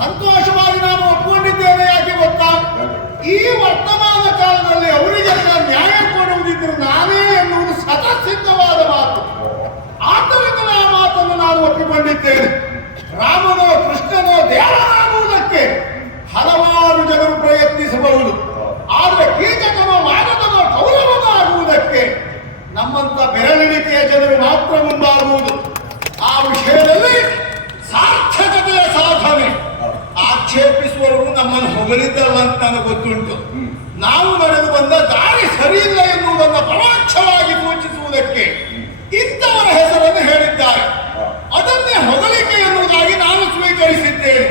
ಸಂತೋಷವಾಗಿ ನಾನು ಒಪ್ಪಿಕೊಂಡಿದ್ದೇನೆ. ಯಾಕೆ ಗೊತ್ತಾ? ಈ ವರ್ತಮಾನ ಕಾಲದಲ್ಲಿ ಅವರಿಗೆಲ್ಲ ನ್ಯಾಯ ಕೊಡುವುದಿದ್ರೆ ನಾನೇ ಎನ್ನುವುದು ಸ್ವತಃಸಿದ್ಧವಾದ ಮಾತು. ಆದ್ದರಿಂದ ಆ ಮಾತನ್ನು ನಾನು ಒಪ್ಪಿಕೊಂಡಿದ್ದೇನೆ. ರಾಮನೋ ಕೃಷ್ಣನೋ ದೇವರಾಗುವುದಕ್ಕೆ ಹಲವಾರು ಜನರು ಪ್ರಯತ್ನಿಸಬಹುದು. ಆದರೆ ಕೀಚಕನೋ ಮಾನವನೋ ಕೌರವನೋ ಆಗುವುದಕ್ಕೆ ನಮ್ಮಂತ ಬೆರಳಿಣಿಕೆಯ ಜನರು ಮಾತ್ರ ಮುಂದಾಗುವುದು. ಆ ವಿಷಯದಲ್ಲಿ ಸಾರ್ಥಕತೆಯ ಸಾಧನೆ. ಆಕ್ಷೇಪಿಸುವವರು ನಮ್ಮನ್ನು ಹೊಗಳಿದ್ದಲ್ಲ ಅಂತ ನನಗೆ ಗೊತ್ತುಂಟು. ನಾವು ನಡೆದು ಬಂದ ದಾರಿ ಸರಿಯಿಲ್ಲ ಎನ್ನುವುದನ್ನು ಪರೋಕ್ಷವಾಗಿ ಸೂಚಿಸುವುದಕ್ಕೆ ಇಂಥವರ ಹೆಸರನ್ನು ಹೇಳಿದ್ದಾರೆ. ಅದನ್ನೇ ಹೊಗಳಿಕೆ ಎನ್ನುವುದಾಗಿ ನಾನು ಸ್ವೀಕರಿಸಿದ್ದೇನೆ.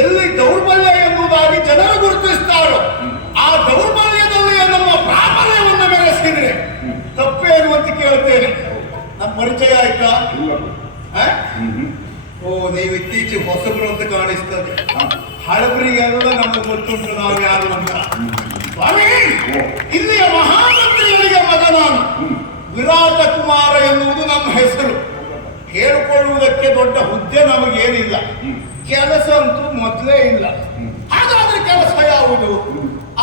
ಎಲ್ಲಿ ದೌರ್ಬಲ್ಯ ಎನ್ನುವುದಾಗಿ ಜನರು ಗುರುತಿಸ್ತಾರೋ ಆ ದೌರ್ಬಲ್ಯದಲ್ಲಿ ನಮ್ಮ ಪ್ರಾಬಲ್ಯವನ್ನು ಮೆರೆಸಿದ್ರೆ ತಪ್ಪೇನು ಅಂತ ಕೇಳ್ತೇನೆ. ನಮ್ಮ ಪರಿಚಯ ಆಯ್ತಾ? ಓ, ನೀವು ಇತ್ತೀಚೆಗೆ ಹೊಸಬರು ಅಂತ ಕಾಣಿಸ್ತದೆ. ಹಳಬರಿಗೆಲ್ಲ ನಮ್ಗೆ ಗೊತ್ತುಂಟು ನಾವು ಯಾರು ಅಂತ. ಸ್ವಾಮಿ, ಇಲ್ಲಿಯ ಮಹಾಮಂತ್ರಿಗಳಿಗೆ ಮಗ ನಾನು. ವಿರಾಟ ಕುಮಾರ ಎನ್ನುವುದು ನಮ್ಮ ಹೆಸರು. ಹೇಳಿಕೊಳ್ಳುವುದಕ್ಕೆ ದೊಡ್ಡ ಹುದ್ದೆ ನಮಗೇನಿಲ್ಲ. ಕೆಲಸ ಅಂತೂ ಮೊದಲೇ ಇಲ್ಲ. ಹಾಗಾದ್ರೆ ಕೆಲಸ ಯಾವುದು?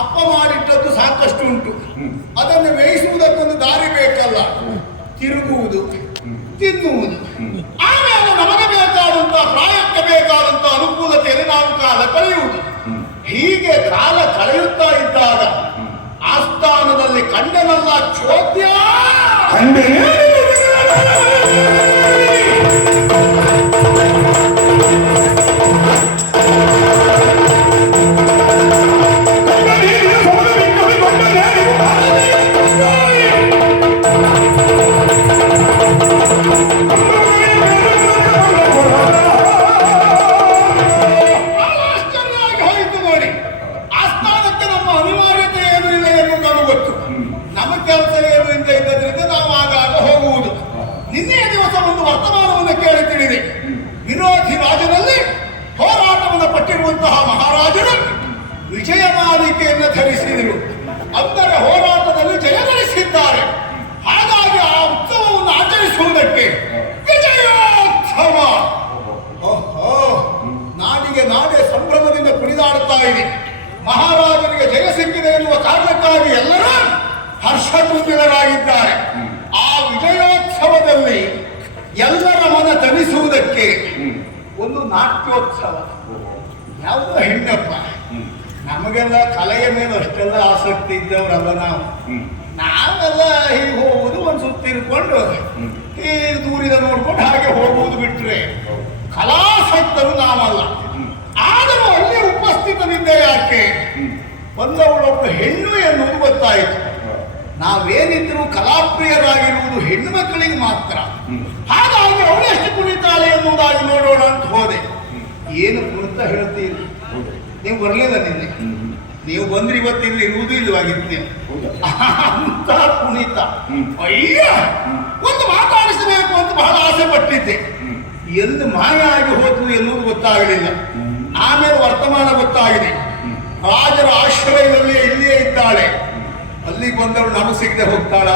ಅಪ್ಪ ಮಾಡಿಟ್ಟದ್ದು ಸಾಕಷ್ಟು ಉಂಟು. ಅದನ್ನು ಮೇಯಿಸುವುದಕ್ಕೊಂದು ದಾರಿ ಬೇಕಲ್ಲ. ತಿರುಗುವುದು, ತಿನ್ನುವುದು, ಆಮೇಲೆ ನಮಗೆ ಬೇಕಾದಂತ ಪ್ರಾಯಕ್ಕೆ ಬೇಕಾದಂತ ಅನುಕೂಲತೆಯಲ್ಲಿ ನಾವು ಕಾಲ ಕಳೆಯುವುದು. ಹೀಗೆ ಕಾಲ ಕಳೆಯುತ್ತಾ ಇದ್ದಾಗ ಆಸ್ಥಾನದಲ್ಲಿ ಕಂಡನಲ್ಲ ಚೋದ್ಯ. ವಿರೋಧಿ ರಾಜನಲ್ಲಿ ಹೋರಾಟವನ್ನು ಪಟ್ಟಿರುವಂತಹ ಮಹಾರಾಜರು ವಿಜಯಮಾಲಿಕೆಯನ್ನು ಧರಿಸಿದರು. ಅಂದರೆ ಹೋರಾಟದಲ್ಲಿ ಜಯಗಳಿಸಿದ್ದಾರೆ. ಹಾಗಾಗಿ ಆ ಉತ್ಸವವನ್ನು ಆಚರಿಸುವುದಕ್ಕೆ ವಿಜಯೋತ್ಸವ. ನಾಡಿಗೆ ನಾಡೆ ಸಂಭ್ರಮದಿಂದ ಕುಣಿದಾಡುತ್ತಾ ಇದೆ. ಮಹಾರಾಜರಿಗೆ ಜಯ ಸಿಕ್ಕಿದೆ ಎನ್ನುವ ಕಾರಣಕ್ಕಾಗಿ ಎಲ್ಲರೂ ಹರ್ಷತುಂಬಿತರಾಗಿದ್ದಾರೆ. ಆ ವಿಜಯೋತ್ಸವದಲ್ಲಿ ಎಲ್ಲರ ಮನ ತಣಿಸುವುದಕ್ಕೆ ಒಂದು ನಾಟ್ಯೋತ್ಸವ. ಯಾವುದೋ ಹೆಣ್ಣಪ್ಪ. ನಮಗೆಲ್ಲ ಕಲೆಯ ಮೇಲೆ ಅಷ್ಟೆಲ್ಲ ಆಸಕ್ತಿ ಇದ್ದವರಲ್ಲ ನಾವು. ನಾವೆಲ್ಲ ಹೀಗೆ ಹೋಗುವುದು, ಒಂದು ಸುತ್ತಿರ್ಕೊಂಡು ಈ ದೂರಿದ ನೋಡ್ಕೊಂಡು ಹಾಗೆ ಹೋಗುವುದು ಬಿಟ್ರೆ ಕಲಾಸಕ್ತರು ನಾವಲ್ಲ. ಆದರೂ ಅಲ್ಲಿ ಉಪಸ್ಥಿತನಿದ್ದೆ ಯಾಕೆ? ಬಂದವಳೊಬ್ಬಳು ಹೆಣ್ಣು ಎನ್ನುವುದು ಗೊತ್ತಾಯಿತು. ನಾವೇನಿದ್ರು ಕಲಾಪ್ರಿಯರಾಗಿರುವುದು ಹೆಣ್ಣು ಮಕ್ಕಳಿಗೆ ಮಾತ್ರ. ಹಾಗಾಗಿ ಅವಳೆಷ್ಟು ಕುಣಿತಾಳೆ ಎನ್ನುವುದಾಗಿ ನೋಡೋಣ ಅಂತ ಹೋದೆ. ಏನು ಕುಣಿತ ಹೇಳ್ತೀರಿ? ನೀವು ಬರಲಿಲ್ಲ ನಿನ್ನೆ. ನೀವು ಬಂದ್ರೆ ಇವತ್ತಿಲ್ಲಿ ಇರುವುದು ಇಲ್ಲವಾಗಿತ್ತು. ಅಂತ ಕುಣಿತ. ಅಯ್ಯ, ಒಂದು ಮಾತಾಡಿಸಬೇಕು ಅಂತ ಬಹಳ ಆಸೆ ಪಟ್ಟಿದ್ದೆ. ಎಂದು ಮಾಯ ಆಗಿ ಹೋದ್ವು ಎನ್ನುವುದು ಗೊತ್ತಾಗಲಿಲ್ಲ. ಆಮೇಲೆ ವರ್ತಮಾನ ಗೊತ್ತಾಗಿದೆ. ರಾಜರ ಆಶ್ರಯದಲ್ಲಿ ಇಲ್ಲಿಯೇ ಇದ್ದಾಳೆ. ಅಲ್ಲಿಗೆ ಬಂದವಳು ನಮಗೆ ಸಿಗದೆ ಹೋಗ್ತಾಳ?